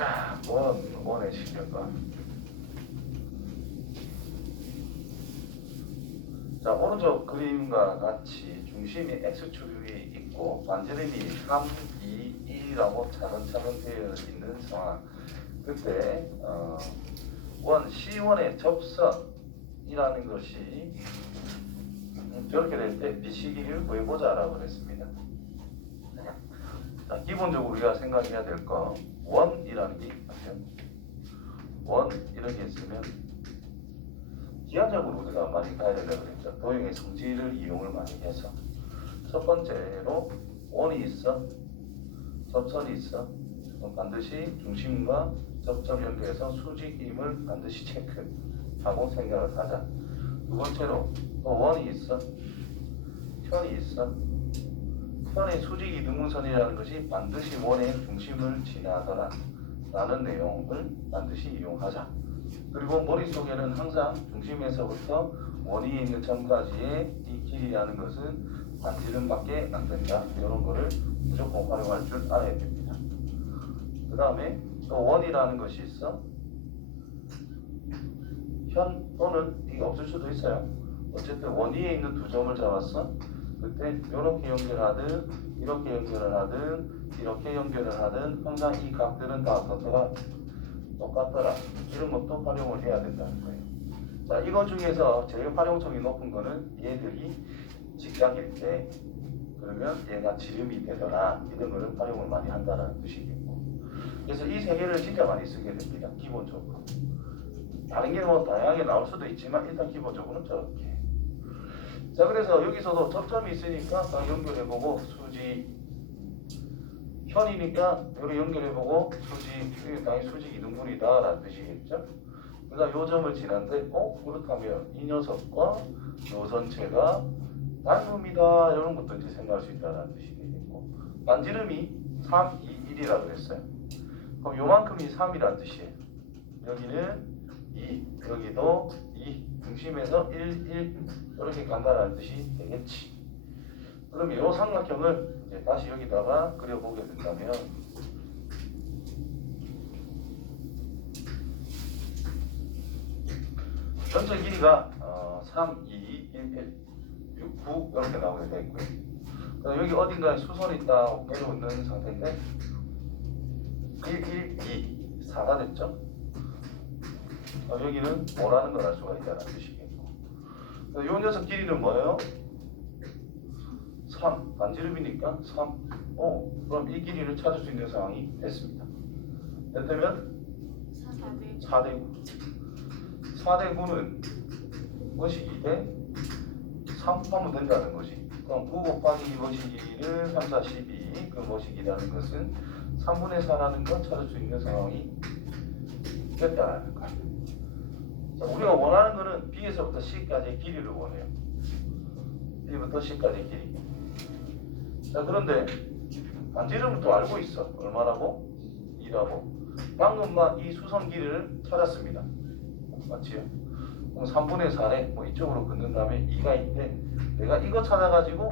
자, 원의 시계가. 자, 오른쪽 그림과 같이 중심이 X축이 있고 반지름이 3, 2, 1이라고 차근차근 되어 있는 상황. 그때 원 C1의 접선이라는 것이 저렇게 될 때 비시기를 구해보자라고 그랬습니다. 자, 기본적으로 우리가 생각해야 될 거 원이라는 게 있죠. 원 이렇게 있으면 기하적으로 우리가 많이 가야 된다고 그랬죠. 도형의 성질을 이용을 많이 해서 첫 번째로 원이 있어, 접선이 있어. 그럼 반드시 중심과 접점 연결해서 수직임을 반드시 체크하고 생각을 하자. 두 번째로 또 원이 있어, 편이 있어. 편의 수직 이등분선이라는 것이 반드시 원의 중심을 지나더라 라는 내용을 반드시 이용하자. 그리고 머릿속에는 항상 중심에서부터 원이 있는 점까지의 이 길이라는 것은 반지름밖에 안 된다. 이런 거를 무조건 활용할 줄 알아야 됩니다. 그 다음에 또 원이라는 것이 있어. 현 또는 이게 없을 수도 있어요. 어쨌든 원 위에 있는 두 점을 잡았어. 그때 이렇게 연결하든 이렇게 연결을 하든 이렇게 연결을 하든 항상 이 각들은 다 어떻더라? 똑같더라. 이런 것도 활용을 해야 된다는 거예요. 자, 이거 중에서 제일 활용성이 높은 거는 얘들이 직각일 때 그러면 얘가 지름이 되더라. 이런 거를 활용을 많이 한다는 뜻이겠고. 그래서 이 세 개를 진짜 많이 쓰게 됩니다. 기본적으로. 다른 게 뭐 다양하게 나올 수도 있지만 일단 기본적으로는 저렇게. 자, 그래서 여기서도 접점이 있으니까 딱 연결해보고 수직, 현이니까 여기 연결해보고 수직, 이게 당연히 수직 이등분이다 라는 뜻이겠죠. 그러니까 요 점을 지난데 그렇다면 이 녀석과 요 전체가 닮음이다 이런 것도 이제 생각할 수 있다는 뜻이 되겠고, 반지름이 3, 2, 1이라고 그랬어요. 그럼 요만큼이 3이라는 뜻이에요. 여기는 2, 여기도 2, 중심에서 1, 1 이렇게 간다는 뜻이 되겠지. 그럼 이 삼각형을 이제 다시 여기다가 그려보게 된다면 전체 길이가 3, 2, 1, 1, 6, 9 이렇게 나오게 되어 있고요. 여기 어딘가에 수선이 딱 내려오는 상태인데 1, 1, 2, 4가 됐죠. 여기는 5라는 걸 알 수가 있다는 뜻이겠고, 이 녀석 길이는 뭐예요? 3, 반지름이니까 3. 그럼 이 길이를 찾을 수 있는 상황이 됐습니다. 됐다면 4대 9. 4대 9는 것이 2대 3 하면 된다는 것이. 그럼 9 곱하기 것이기를 3, 4, 12. 그 것이기라는 것은 3분의 4라는 걸 찾을 수 있는 상황이 됐다는 거예요. 자, 우리가 원하는 것은 B에서부터 C까지의 길이를 원해요. B부터 C까지의 길이. 자, 그런데 반지름을 또 알고 있어. 얼마라고? 2라고. 방금만 이 수선 길이를 찾았습니다. 맞지요? 그럼 3분의 4래 뭐 이쪽으로 긋는 다음에 2가 있대. 내가 이거 찾아가지고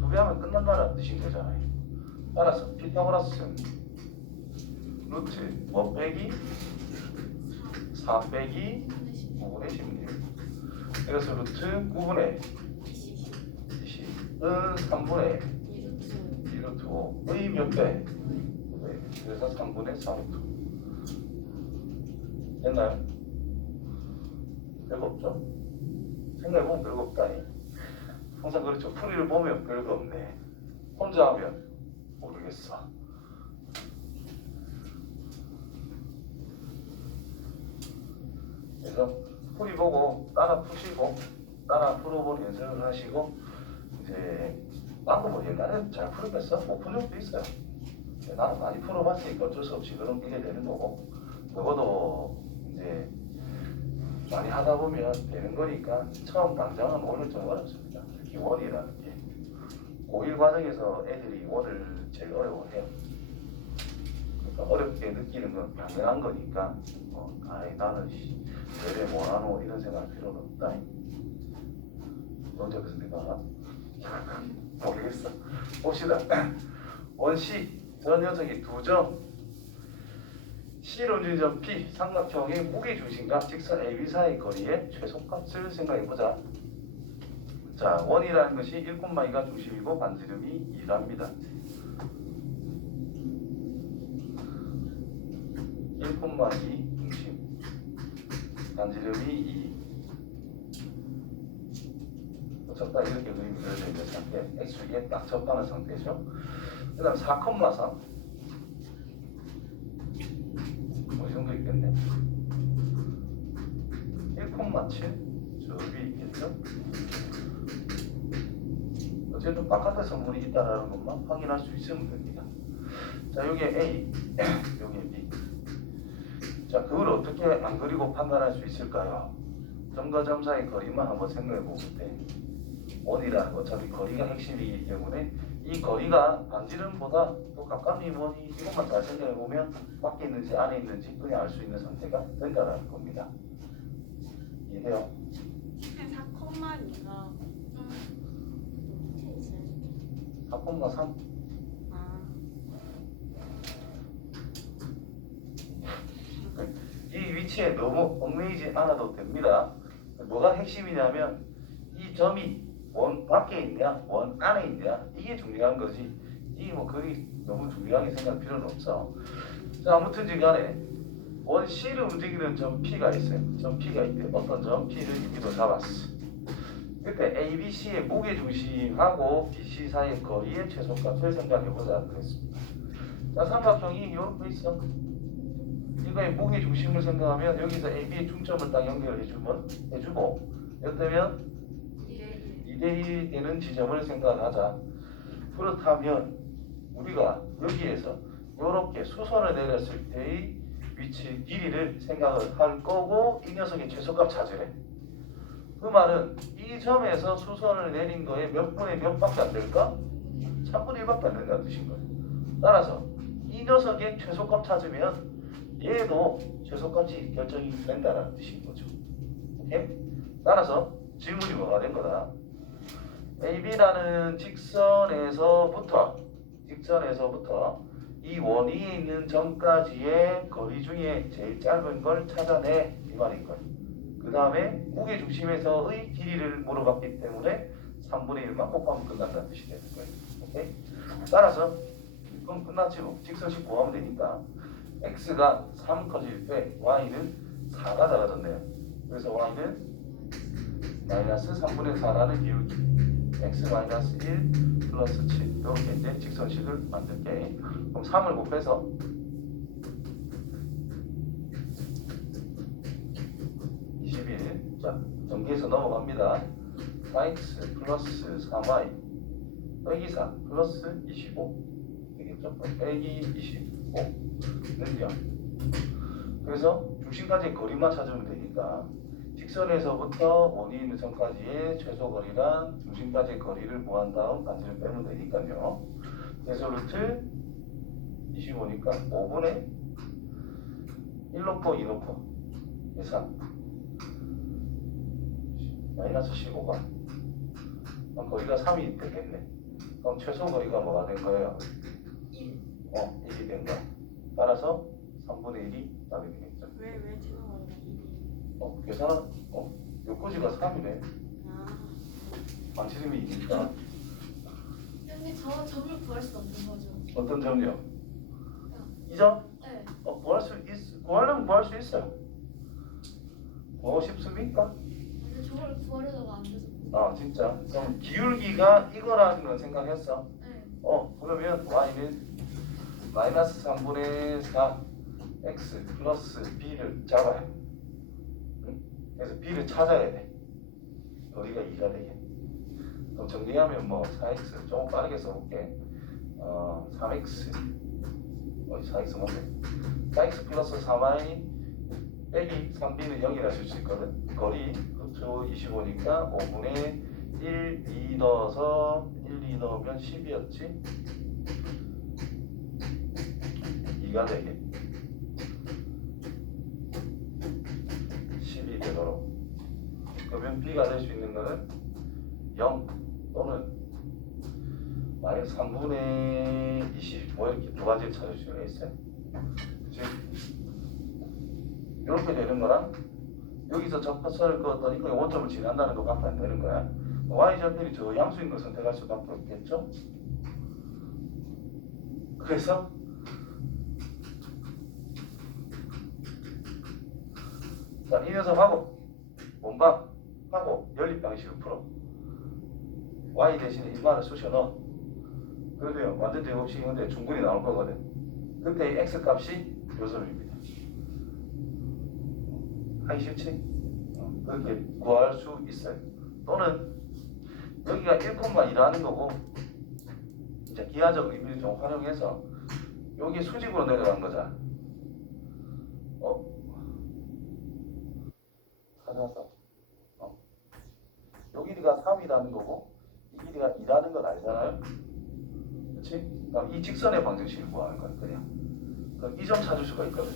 2배 하면 끝난다는 뜻인 거잖아요. 따라서 피타고라스 루트 뭐 빼기 4 빼기 9분의 16. 그래서 루트 9분의 20은 3분의 2루트 5의 몇 배? 그래서 3분의 4루트. 됐나요? 별거 없죠? 생각해보면 별거 없다니. 항상 그렇죠. 풀이를 보면 별거 없네. 혼자 하면 모르겠어. 그래서 풀이 보고 따라 푸시고 따라 풀어보는 연습을 하시고, 이제 나도 뭐 옛날에 잘 풀었겠어? 못 푸는 적도 있어요. 나는 많이 풀어봤으니까 어쩔 수 없이 그런 게 되는 거고, 적어도 이제 많이 하다 보면 되는 거니까 처음 당장은 오늘 좀 어렵습니다. 특히 원이라는 게 고1 과정에서 애들이 원을 제일 어려워해요. 그러니까 어렵게 느끼는 건 당연한 거니까 나는 왜 뭐하노 이런 생각할 필요는 없다. 언제 그런 생각? 모르겠어. 봅시다. 원시 저 녀석이 2점 C로 움직이는 점 P 삼각형의 무게중심과 직선 AB 사이 거리의 최소값을 생각해보자. 자, 원이라는 것이 1,2가 중심이고 반지름이 2랍니다. 1,2 중심, 반지름이 2. 적당히 이렇게 그림이 그려져 있는 상태, x축에 딱 접하는 상태죠. 그 다음 4,3. 이 정도 있겠네. 1,7 저 위에 있겠죠. 어쨌든 바깥에 성분이 있다는 것만 확인할 수 있으면 됩니다. 자, 여기에 A, 여기에 B. 자, 그걸 어떻게 안 그리고 판단할 수 있을까요? 점과 점 사이 거리만 한번 생각해 보면 돼. 원이라는 거 어차피 거리가 핵심이기 때문에 이 거리가 반지름보다 또 가까이 뭐니 이것만 잘 생각해 보면 밖에 있는지 안에 있는지 그냥 알 수 있는 상태가 된다는 겁니다. 이해돼요? 4,2가 4,3. 이 위치에 너무 얽매이지 않아도 됩니다. 뭐가 핵심이냐면 이 점이 원 밖에 있냐 원 안에 있냐 이게 중요한 거지. 이 뭐 그리 너무 중요하게 생각할 필요는 없어. 자, 아무튼지 간에 원 C를 움직이는 점 P가 있어요. 점 P가 있대. 어떤 점 P를 여기로 잡았어. 그때 ABC의 무게중심하고 BC 사이의 거리의 최소값을 생각해보자 그랬습니다. 자, 삼각형이 이렇게 있어. 이거의 무게중심을 생각하면 여기서 AB의 중점을 딱 해주고 이때면 2대1 되는 지점을 생각하자. 그렇다면 우리가 여기에서 이렇게 수선을 내렸을 때의 위치 길이를 생각을 할 거고 이 녀석의 최소값 찾으래. 그 말은 이 점에서 수선을 내린 거에 몇 분의 몇 밖에 안 될까? 3분의 1밖에 안 된다는 뜻인 거예요. 따라서 이 녀석의 최소값 찾으면 얘도 최소값이 결정이 된다는 뜻인 거죠. 오케이? 따라서 질문이 뭐가 된 거다? AB라는 직선에서부터 이 원 위에 있는 점까지의 거리 중에 제일 짧은 걸 찾아내 이 말인 거예요. 그 다음에 무게중심에서의 길이를 물어봤기 때문에 3분의 1만 곱하면 끝난다는 뜻이 되는 거예요. 오케이? 따라서 그럼 끝났지 뭐. 직선식 구하면 되니까 x가 3 커질 때 y는 4가 작아졌네요. 그래서 y는 마이너스 3분의 4라는 기울기 x 마이너스 1 플러스 7 이렇게 이제 직선식을 만들게. 그럼 3을 곱해서 21. 자, 전개해서 넘어갑니다. 4x 플러스 3y 빼기 4 플러스 25 되겠죠? 빼기 25는 0. 그래서 중심까지의 거리만 찾으면 되니까 직선에서부터 원이 있는 점까지의 최소 거리랑 중심까지의 거리를 구한 다음 반지를 빼면 되니까요. 그래서 루트 25니까 5분의 1 놓고 2 놓고 계산 마이너스 15가 그럼 거리가 3이 되겠네. 그럼 최소 거리가 뭐가 된 거예요? 1이 된 거야. 따라서 3분의 1이 답이 되겠죠. 왜 최소가 2이? 계산은 요거지가 3이네. 반지름이 2니까. 근데 저 점을 구할 수 없는 거죠. 어떤 점이요? 이 점? 네. 구하려면 구할 수 있어요. 구하고 싶습니까? 근데 저걸 구하려다가 안 돼서. 아, 진짜? 그럼 기울기가 이거라는 건 생각했어? 네. 그러면 y는 마이너스 3분의 4 x 플러스 b를 잡아야 돼. 응? 그래서 b를 찾아야 돼. 거리가 2가 되게. 그럼 정리하면 뭐 4x 조금 빠르게 써볼게. 3x 4x 맞네. 4x 플러스 3y 빼기 3b는 0이라 쓸 수 있거든. 거리 그렇죠. 25니까 5분의 1, 2 넣어서 1, 2 넣으면 10이었지. 2가 되게 10이 되도록. 그러면 b가 될 수 있는 거는 0 또는 마이너스 3분의 20 뭐 이렇게 두 가지를 찾을 수가 있어요. 그치? 이렇게 되는 거랑 여기서 접선을 그었더니 그 원점을 지난다는 것밖에 안 되는 거야. y절편이 저 양수인 걸 선택할 수밖에 없겠죠. 그래서 자, 이 녀석하고 원방하고 연립 방식을 풀어. y 대신에 1만을 쑤셔 넣어. 그러면 완전 제곱식이 근데 중근이 나올 거거든. 그때 이 x 값이 요점입니다. 하기 싫지? 그렇게 구할 수 있어요. 또는 여기가 1,2라는 거고 이제 기하적 의미를 좀 활용해서 여기 수직으로 내려간 거잖아. 찾아서 요 길이가 3이라는 거고 이 길이가 2라는 건 알잖아요. 그렇지? 그럼 이 직선의 방정식을 구하는 거야 그냥. 그럼 이 점 찾을 수가 있거든.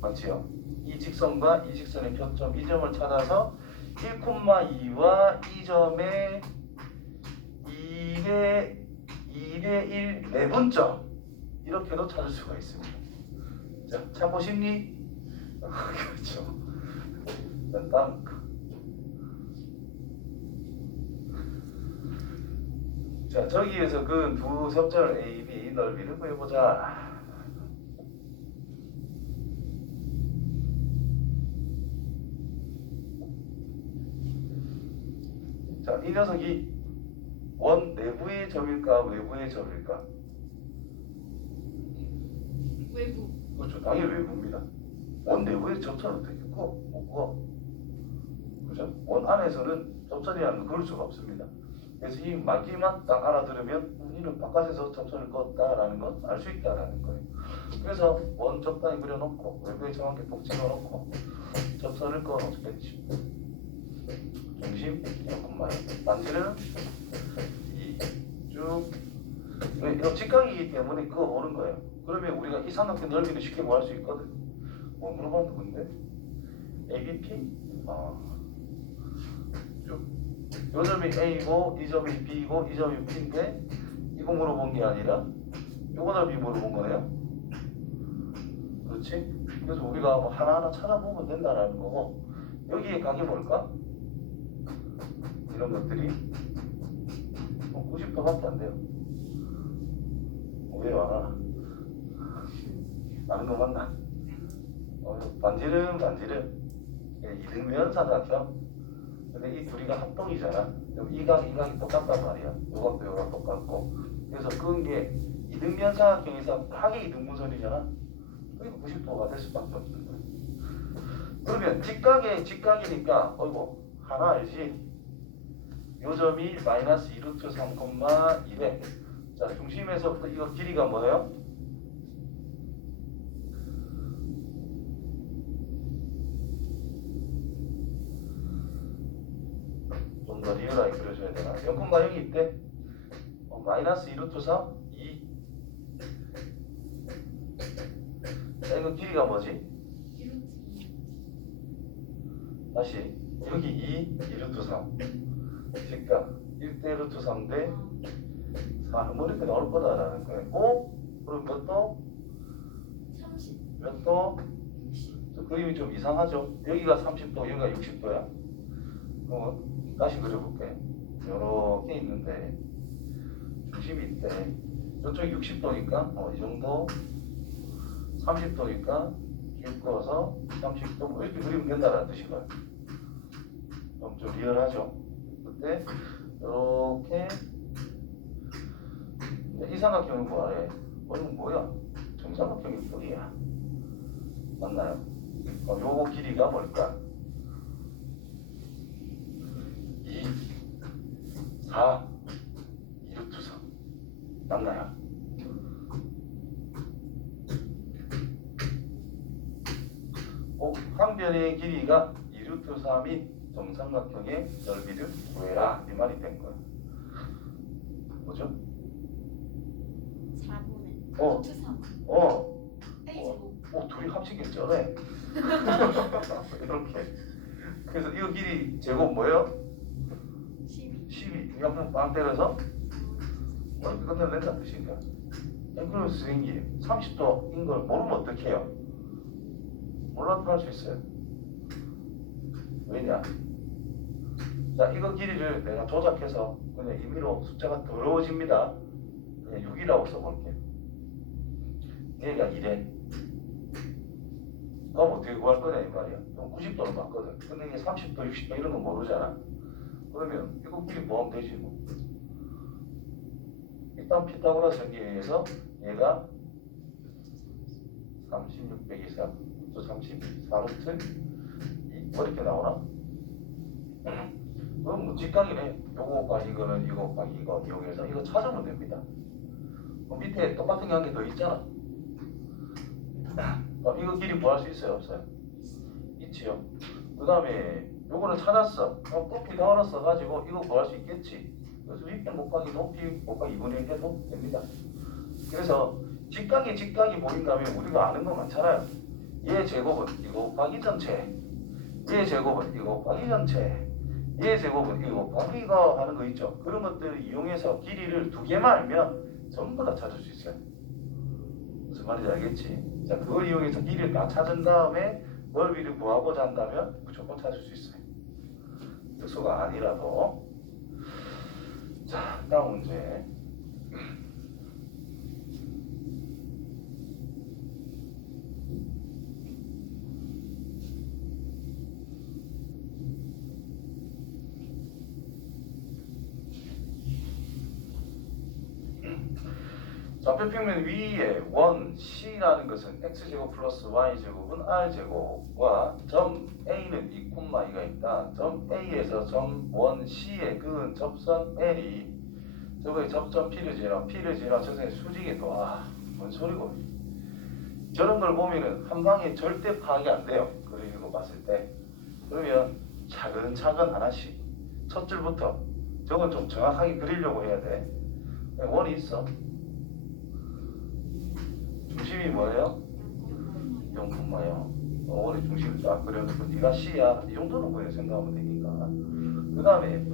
맞지요? 이 직선과 이 직선의 교점 이 점을 찾아서 1,2와 이 점의 2의 1 내분점 이렇게도 찾을 수가 있습니다. 자, 찾보십니? 그렇죠. 다음 자, 저기에서 그 두 접점을 A, B 넓이를 구해보자. 자, 이 녀석이 원 내부의 점일까 외부의 점일까? 외부. 그렇죠. 당연히 외부입니다. 원 내부의 접선은 어떻게 구워? 못 구워. 그죠? 원 안에서는 접선이라는 건 그럴 수가 없습니다. 그래서 이 말기만 딱 알아들으면 이는 바깥에서 접선을 그었다라는 건 알 수 있다라는 거예요. 그래서 원 적당히 그려놓고 외부에 정확히 톡 찍어놓고 접선을 그어놓겠지. 중심 0,0 반지름 2 쭉. 이거 직각이기 때문에 그거 오는 거예요. 그러면 우리가 이 삼각형 넓이는 쉽게 구할 수 있거든. 뭐 물어봤는데 뭔데? ABP? 쭉. 요 점이 A고 이 점이 B고 이 점이 P인데 이거 물어본 게 아니라 요거 넓이 물어본 거네요. 그렇지? 그래서 우리가 뭐 하나하나 찾아보면 된다라는 거고 여기에 각이 뭘까? 이런 것들이 90도밖에 안 돼요. 왜 와? 아는 거 맞나? 반지름 이등변 삼각형. 근데 이 둘이가 합동이잖아. 이 각이 똑같단 말이야. 요 각도 요 각 똑같고. 그래서 그런 게 이등변 삼각형에서 각이 이등분선이잖아. 그게 90도가 될 수밖에 없는 거야. 그러면 직각이니까 어이구 하나 알지? 요 점이 마이너스 2루트 3,200. 자, 중심에서부터 이거 길이가 뭐예요? 좀 더 리얼하게 그려줘야 되나? 0,0이 있대? 마이너스 2루트 3, 2. 자, 이거 길이가 뭐지? 다시 여기 2, 2루트 3. 직각 1대 루트 3대 4. 뭐 이렇게 나올 거다라는 거예요. 그럼 몇 도? 30. 몇 도? 그림이 좀 이상하죠? 여기가 30도, 여기가 60도야. 다시 그려볼게. 요렇게 있는데 중심이 있대. 이쪽이 60도니까 이 정도 30도니까 묶어서 30도 이렇게 그리면 된다는 뜻이거든요. 좀 리얼하죠? 그때 이렇게 이 삼각형을 구하래. 이건 뭐야? 정삼각형일 뿐이야. 맞나요? 요거 길이가 뭘까? 2, 4, 2루트 3. 맞나요? 한 변의 길이가 2루트 3인 정삼각형의 넓이를 구해라. 이 말이 된 거야. 뭐죠? 4분의 루트 3. A 제곱. 둘이 합치기 전에 이렇게. 그래서 이거 길이 제곱 뭐예요? 12. 12. 옆으로 빵 때려서 이렇게 끝내낸다 뜻인가? 그럼 선생님 30도인 걸 모르면 어떡해요? 몰라도 할 수 있어요. 왜냐? 자, 이거 길이를 내가 조작해서 그냥 임의로 숫자가 더러워집니다. 그냥 6이라고 써볼게요. 얘가 2래. 그럼 어떻게 구할 거냐 이 말이야. 그럼 90도는 맞거든. 근데 이게 30도, 60도 이런 거 모르잖아. 그러면 이거 길이 뭐 하면 되지 뭐. 일단 피타고라스 정리에 의해서 얘가 36 빼기 4, 또 32, 4루트 2 어렵게 나오나? 그럼 뭐 직각이네. 요거 곱하기 이거는 이거 곱하기 이거 이용해서 이거 찾으면 됩니다. 그럼 밑에 똑같은 게 한 개 더 있잖아. 이거 길이 구할 수 있어요 없어요? 있지요. 그 다음에 요거를 찾았어. 높이 가오라 써가지고 이거 구할 수 있겠지. 그래서 윗변 곱하기 높이 곱하기 2분의 1 해도 됩니다. 그래서 직각이 보인다면 우리가 아는 거 많잖아요. 얘 제곱은 이거 곱하기 전체, 얘 제곱은 이거 곱하기 전체, 얘 제곱은 이거 곱하기 이거 하는 거 있죠. 그런 것들을 이용해서 길이를 두 개만 알면 전부 다 찾을 수 있어요. 무슨 말인지 알겠지? 자, 그걸 이용해서 길이를 다 찾은 다음에 넓이를 구하고자 한다면 무조건 찾을 수 있어요. 특수가 아니라도. 자, 다음 문제. 좌표평면 위에 원 C라는 것은 X제곱 플러스 Y제곱은 R제곱과 점 A는 2,2가 있다. 점 A에서 점 원 C에 그은 접선 L이 저거에 접점 P를 지나 저선의 수직이 또 뭔 소리고. 저런 걸 보면은 한 방에 절대 파악이 안 돼요. 그리는 거 봤을 때. 그러면 차근차근 하나씩 첫 줄부터 저건 좀 정확하게 그리려고 해야 돼. 원이 있어. 중심이 뭐예요? 0,0. 원의 중심을 쫙 그려놓고 네가 C야. 이 정도는 그냥 생각하면 되니까. 그 다음에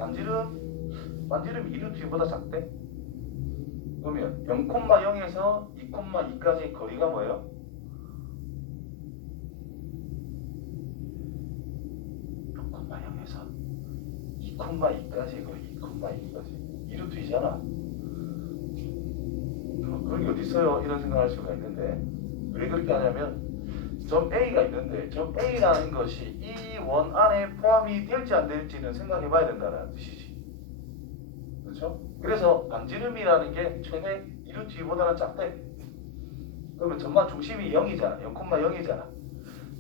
반지름이 2루트보다 작대? 그러면 0,0에서 2,2까지 거리가 뭐예요? 0,0에서 2,2까지 거리 2,2까지 2루트이잖아. 그런 게 어디 있어요? 이런 생각할 수가 있는데 왜 그렇게 하냐면 점 A가 있는데 점 A라는 것이 이 원 안에 포함이 될지 안 될지는 생각해 봐야 된다는 뜻이지. 그렇죠? 그래서 반지름이라는 게 최대 2루트보다는 작대. 그러면 점만 중심이 0이잖아. 0,0이잖아.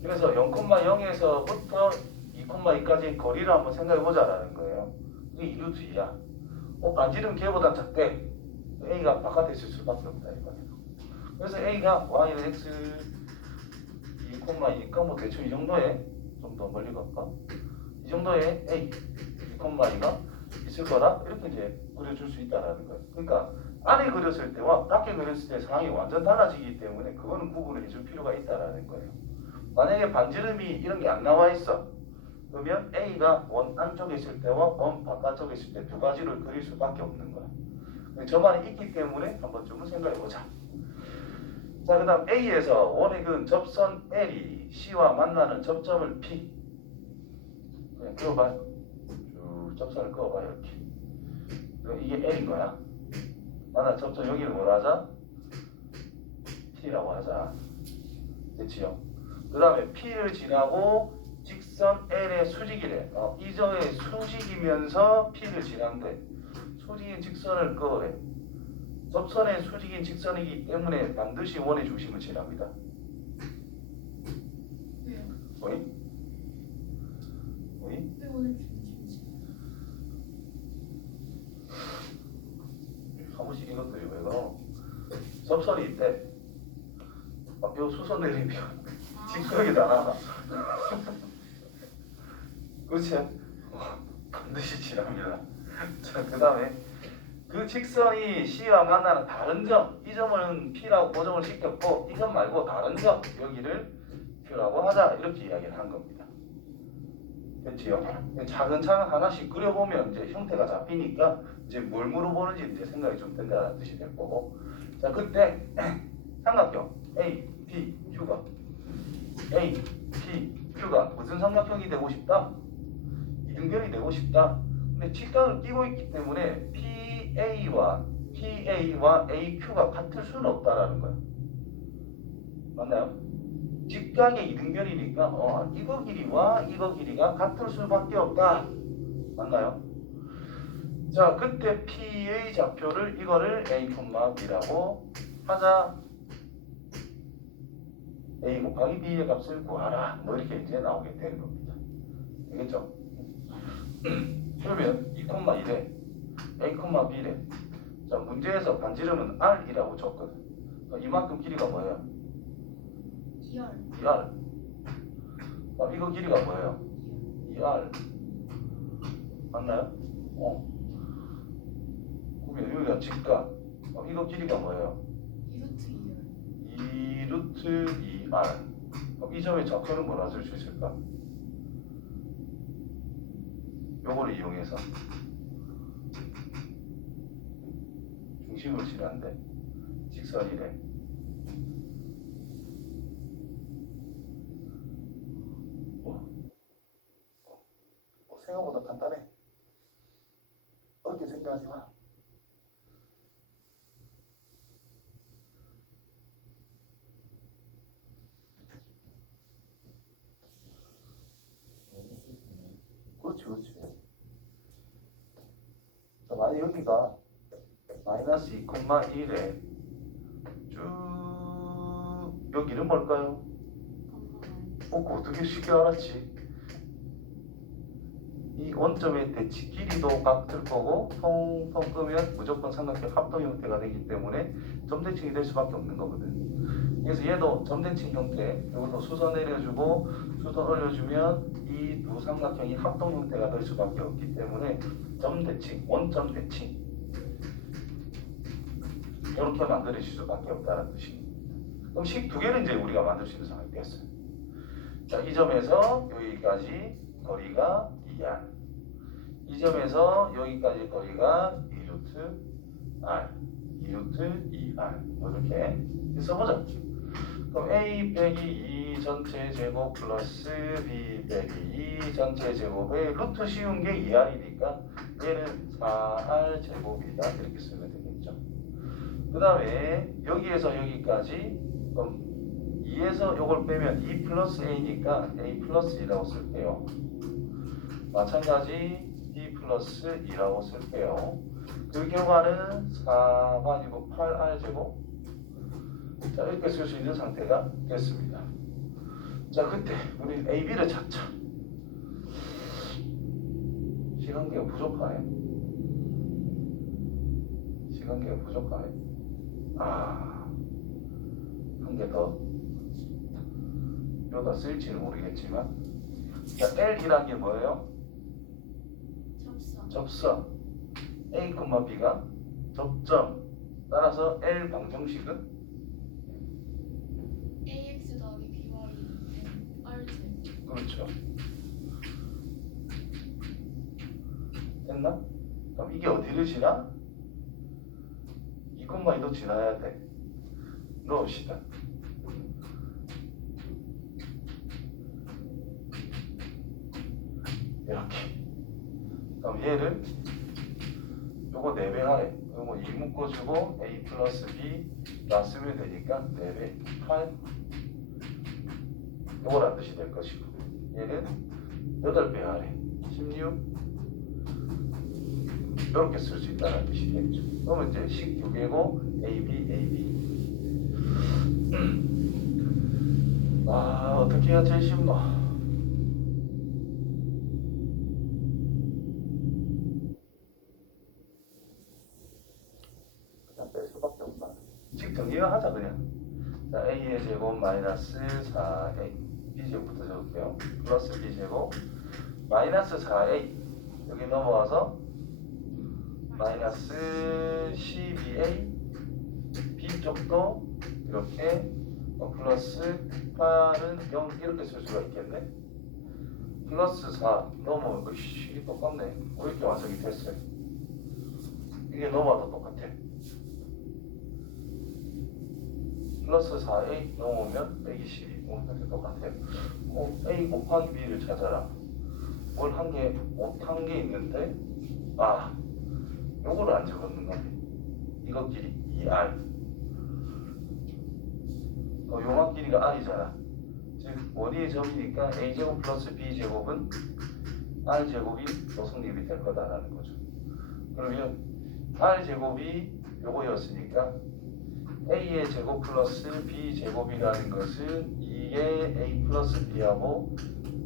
그래서 0,0에서부터 2,2까지 거리를 한번 생각해 보자라는 거예요. 이게 2루트이야. 반지름 걔보다 작대. A가 바깥에 있을 수밖에 없다 이거예요. 그래서 A가 Y는 X 2,2니까 뭐 대충 이 정도에 좀 더 멀리 갈까? 이 정도에 A 2,2가 있을 거라 이렇게 이제 그려줄 수 있다라는 거예요. 그러니까 안에 그렸을 때와 밖에 그렸을 때 상황이 완전 달라지기 때문에 그거는 구분을 해줄 필요가 있다라는 거예요. 만약에 반지름이 이런 게 안 나와 있어. 그러면 A가 원 안쪽에 있을 때와 원 바깥쪽에 있을 때 두 가지를 그릴 수밖에 없는 거야. 저만이 있기 때문에 한 번쯤은 생각해보자. 자, 그 다음 A에서 원의 근 접선 L이 C와 만나는 접점을 P. 그냥 그어봐요. 쭉 접선을 그어봐요. 이렇게. 이게 L인 거야. 만나 접점 여기를 뭐라 하자? P라고 하자. 됐지요? 그 다음에 P를 지나고 직선 L의 수직이래. 이 점의 수직이면서 P를 지난대. 수직인 직선을 그어래. 접선의 수직인 직선이기 때문에 반드시 원의 중심을 지납니다. 왜요? 뭐니? 왜 오늘 중심이지? 한 번씩 이것들이 왜 그러? 접선이 있대. 요 수선 내리면 직각이잖아. 그렇지? 반드시 지납니다. 자, 그 다음에 그 직선이 C와 만나는 다른 점, 이 점은 P라고 고정을 시켰고 이 점 말고 다른 점, 여기를 Q라고 하자 이렇게 이야기를 한 겁니다. 됐지요? 차근차근 하나씩 그려보면 이제 형태가 잡히니까 이제 뭘 물어보는지 이제 생각이 좀 된다는 뜻이 될 거고. 자, 그때 삼각형 A, B, Q가 A, 삼각형이 되고 싶다. 이등변이 되고 싶다. 근데 직각을 끼고 있기 때문에 PA와 AQ가 같을 수는 없다라는 거야. 맞나요? 직각의 이등변이니까 이거 길이와 이거 길이가 같을 수밖에 없다. 맞나요? 자, 그때 P의 좌표를 이거를 A, B라고 하자. A 곱하기 B의 값을 구하라. 뭐 이렇게 이제 나오게 되는 겁니다. 알겠죠? 그러면 2,1에 A, B래. 자, 문제에서 반지름은 R이라고 줬거든. 이만큼 길이가 뭐예요? 2열. 2R. 이거 길이가 뭐예요? 2R. 맞나요? 그러면 여기가 직각. 이거 길이가 뭐예요? 2루트 2열. 2루트 2R. 이 점의 좌표는 뭐라 쓸 수 있을까? 요거를 이용해서 중심을 지나는데 직선이래. 생각보다 간단해. 어렵게 생각하지 마. 그렇지. 자, 만약 여기가 마이너스 2,1에 쭉 여기는 뭘까요? 어떻게 쉽게 알았지? 이 원점의 대치 길이도 같을 거고 통통 끄면 무조건 삼각형 합동 형태가 되기 때문에 점대칭이 될 수밖에 없는 거거든. 그래서 얘도 점대칭 형태, 이것도 수선 내려주고 수선 올려주면 이 두 삼각형이 합동 형태가 될 수밖에 없기 때문에 점대칭, 원점 대칭 이렇게 만들어질 수밖에 없다는 뜻입니다. 그럼 식 두 개를 이제 우리가 만들 수 있는 상황이 됐어요. 자, 이 점에서 여기까지 거리가 2R. 이 점에서 여기까지 거리가 2루트 R. 2루트 2R. 이렇게 써보자. 그럼 A 빼기 2 전체 제곱 플러스 B 빼기 2 전체 제곱에 루트 씌운 게 2R이니까 얘는 4R 제곱이다. 이렇게 쓰면 되겠죠. 그 다음에 여기에서 여기까지 그럼 2에서 요걸 빼면 2 플러스 A니까 A 플러스 2라고 쓸게요. 마찬가지 B 플러스 2라고 쓸게요. 그 결과는 4반이고 8R 제곱. 자, 이렇게 쓸 수 있는 상태가 됐습니다. 자, 그때 우리 AB를 찾자. 시간계가 부족하네. 한 개 더. 여기다 쓸지는 모르겠지만. 자, L이란 게 뭐예요? 접선. A, B가 접점. 따라서 L 방정식은 AX 더하기 BY RZ. 그렇죠. 됐나? 그럼 이게 어디를 지나? 2,2도 지나야 돼. 넣읍시다. 이렇게. 그럼 얘를 요거 4배 하래. 요거 2 묶어주고 A 플러스 B 놨으면 되니까 4배 8 요거란 뜻이 될 것이고 얘는 8배 하래. 16 이렇게 쓸 수 있다는 뜻이 되겠죠. 그러면 이제 식 6개고 AB 어떻게 해야 제일 쉽노? 그냥 뺄 수밖에 없나. 식 정리하자 그냥. 자, A의 제곱 마이너스 4A B제곱부터 적을게요. 플러스 B제곱 마이너스 4A 여기 넘어와서 마이너스 12A B쪽도 이렇게 플러스 8은 0 이렇게 쓸 수가 있겠네. 플러스 4 넘어오면 이게 똑같네. 이렇게 완성이 됐어요. 이게 넘어와도 똑같아. 플러스 4a 넘으면 빼기 12. 이렇게 똑같아요. a 곱하기 b를 찾아라. 뭘 한 개, 못한 게 있는데, 요거를 안 적었는 거네. 이거 길이 2r. 요만 길이가 r이잖아. 즉, 원위의 점이니까 a제곱 플러스 b제곱은 r제곱이 노성립이 될 거다라는 거죠. 그러면 r제곱이 요거였으니까 a의 제곱 플러스 b제곱이라는 것은 2의 a 플러스 b하고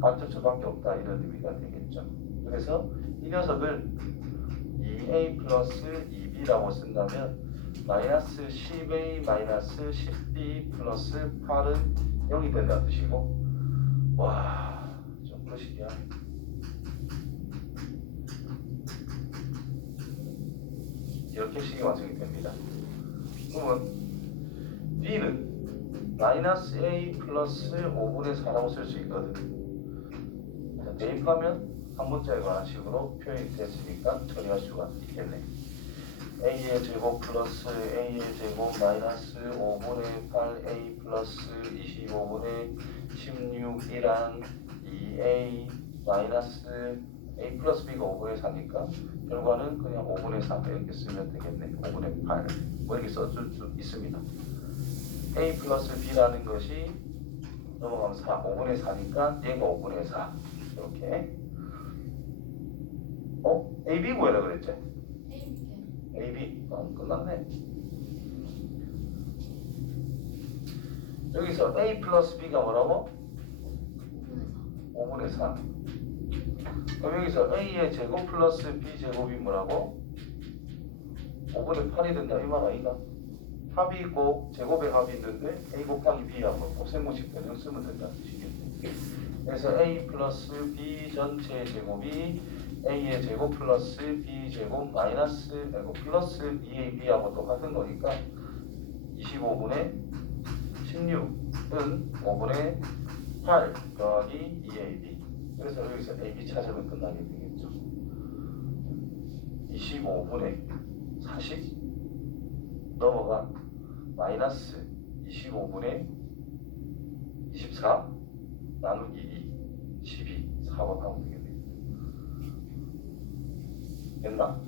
반접수밖에 없다 이런 의미가 되겠죠. 그래서 이 녀석을 2a 플러스 2b라고 쓴다면 마이너스 10a 마이너스 10b 플러스 8은 0이 된다는 뜻이고, 좀 거시기야. 이렇게 식이 완성이 됩니다. 그러면 b는 마이너스 a 플러스 5분의 4라고 쓸 수 있거든. 대입하면 한 문자에 관한 식으로 표현이 됐으니까 처리할 수가 있겠네. a의 제곱 플러스 a의 제곱 마이너스 5분의 8a 플러스 25분의 16이랑 2a 마이너스 a 플러스 b가 5분의 4니까 결과는 그냥 5분의 4 이렇게 쓰면 되겠네. 5분의 8 이렇게 써줄 수 있습니다. a 플러스 b라는 것이 넘어가면 4, 5분의 4니까 얘가 5분의 4 이렇게. ab 구해라 그랬지? AB 끝났네. 여기서 A 플러스 B가 뭐라고? 5분의 4. 그럼 여기서 A의 제곱 플러스 B 제곱이 뭐라고? 5분의 8이 된다 이 말 아닌가? 합이 있고 제곱의 합이 있는데 A 곱하기 B하고 곱셈공식 변형 쓰면 된다는 뜻이겠네. 그래서 A 플러스 B 전체 제곱이 a의 제곱 플러스 b 제곱 마이너스 플러스 2ab하고 똑같은 거니까 25분의 16은 5분의 8 더하기 2ab. 그래서 여기서 ab 찾으면 끝나게 되겠죠. 25분의 40 넘어가 마이너스 25분의 24 나누기 2 12 4번 하면 되겠네요. 됐나?